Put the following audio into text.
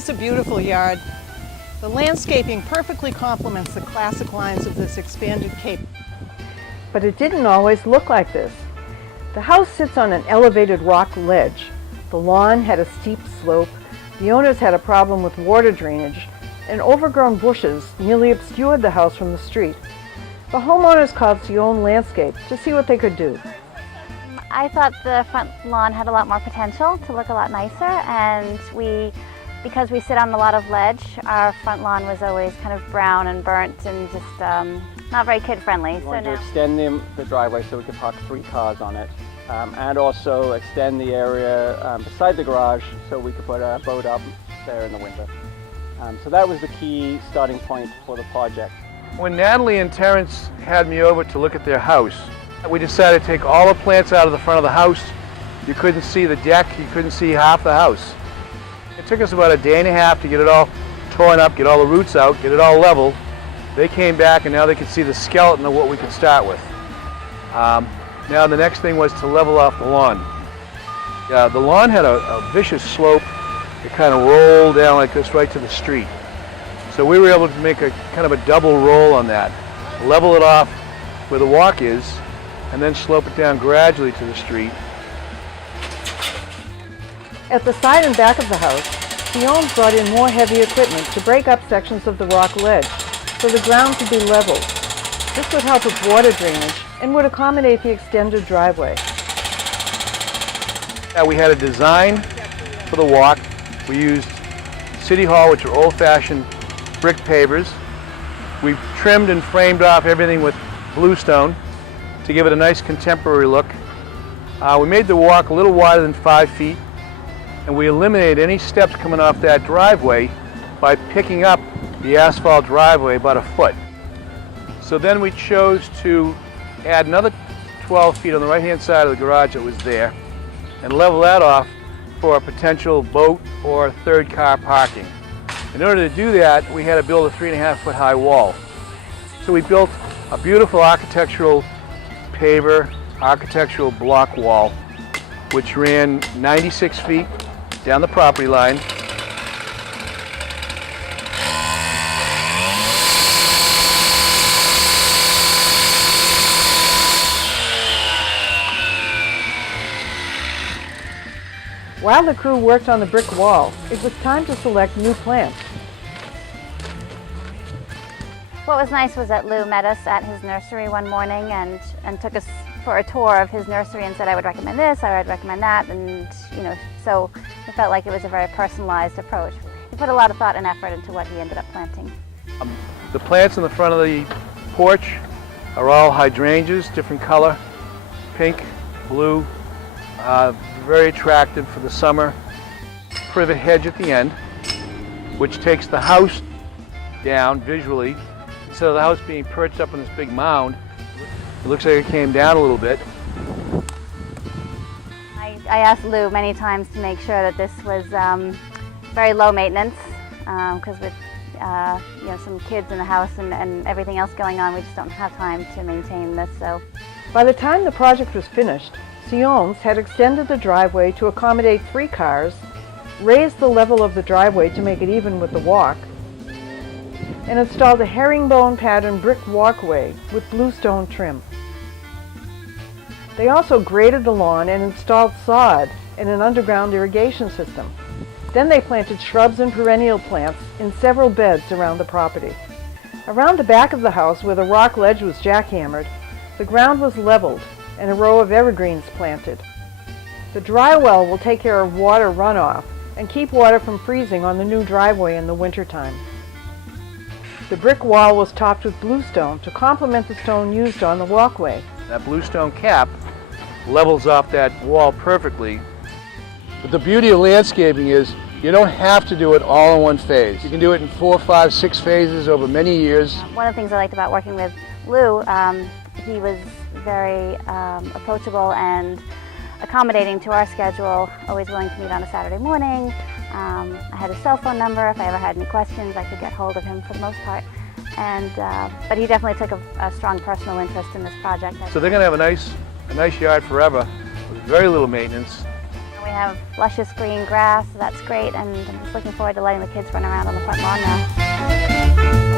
is a beautiful yard. The landscaping perfectly complements the classic lines of this expanded cape. But it didn't always look like this. The house sits on an elevated rock ledge. The lawn had a steep slope. The owners had a problem with water drainage, and overgrown bushes nearly obscured the house from the street. The homeowners called Seoane Landscape to see what they could do. I thought the front lawn had a lot more potential to look a lot nicer, and because we sit on a lot of ledge, our front lawn was always kind of brown and burnt and just not very kid-friendly. We wanted to extend the driveway so we could park 3 cars on it, and also extend the area beside the garage so we could put a boat up there in the winter. So that was the key starting point for the project. When Natalie and Terrence had me over to look at their house, we decided to take all the plants out of the front of the house. You couldn't see the deck, you couldn't see half the house. It took us about a day and a half to get it all torn up, get all the roots out, get it all level. They came back and now they could see the skeleton of what we could start with. Now the next thing was to level off the lawn. The lawn had a vicious slope. It kind of rolled down like this right to the street. So we were able to make a kind of a double roll on that, level it off where the walk is, and then slope it down gradually to the street. At the side and back of the house, Seoane brought in more heavy equipment to break up sections of the rock ledge so the ground could be leveled. This would help with water drainage and would accommodate the extended driveway. We had a design for the walk. We used City Hall, which are old-fashioned brick pavers. We trimmed and framed off everything with bluestone to give it a nice contemporary look. We made the walk a little wider than 5 feet, and we eliminated any steps coming off that driveway by picking up the asphalt driveway about a foot. So then we chose to add another 12 feet on the right-hand side of the garage that was there and level that off for a potential boat or third car parking. In order to do that, we had to build a 3.5-foot high wall. So we built a beautiful architectural paver, architectural block wall, which ran 96 feet down the property line. While the crew worked on the brick wall, it was time to select new plants. What was nice was that Lou met us at his nursery one morning and took us for a tour of his nursery and said, I would recommend this, I would recommend that, and so it felt like it was a very personalized approach. He put a lot of thought and effort into what he ended up planting. The plants in the front of the porch are all hydrangeas, different color, pink, blue, very attractive for the summer. Privet hedge at the end, which takes the house down visually. Instead of the house being perched up on this big mound, it looks like it came down a little bit. I asked Lou many times to make sure that this was very low maintenance, because with some kids in the house and everything else going on, we just don't have time to maintain this. So, by the time the project was finished, Seoane's had extended the driveway to accommodate 3 cars, raised the level of the driveway to make it even with the walk, and installed a herringbone pattern brick walkway with bluestone trim. They also graded the lawn and installed sod and an underground irrigation system. Then they planted shrubs and perennial plants in several beds around the property. Around the back of the house, where the rock ledge was jackhammered, the ground was leveled and a row of evergreens planted. The dry well will take care of water runoff and keep water from freezing on the new driveway in the wintertime. The brick wall was topped with bluestone to complement the stone used on the walkway. That bluestone cap levels off that wall perfectly. But the beauty of landscaping is you don't have to do it all in one phase. You can do it in 4, 5, 6 phases over many years. One of the things I liked about working with Lou, he was very approachable and accommodating to our schedule, always willing to meet on a Saturday morning. I had his cell phone number. If I ever had any questions, I could get hold of him for the most part. But he definitely took a strong personal interest in this project. So they're going to have a nice yard forever with very little maintenance. We have luscious green grass, so that's great, and I'm just looking forward to letting the kids run around on the front lawn now.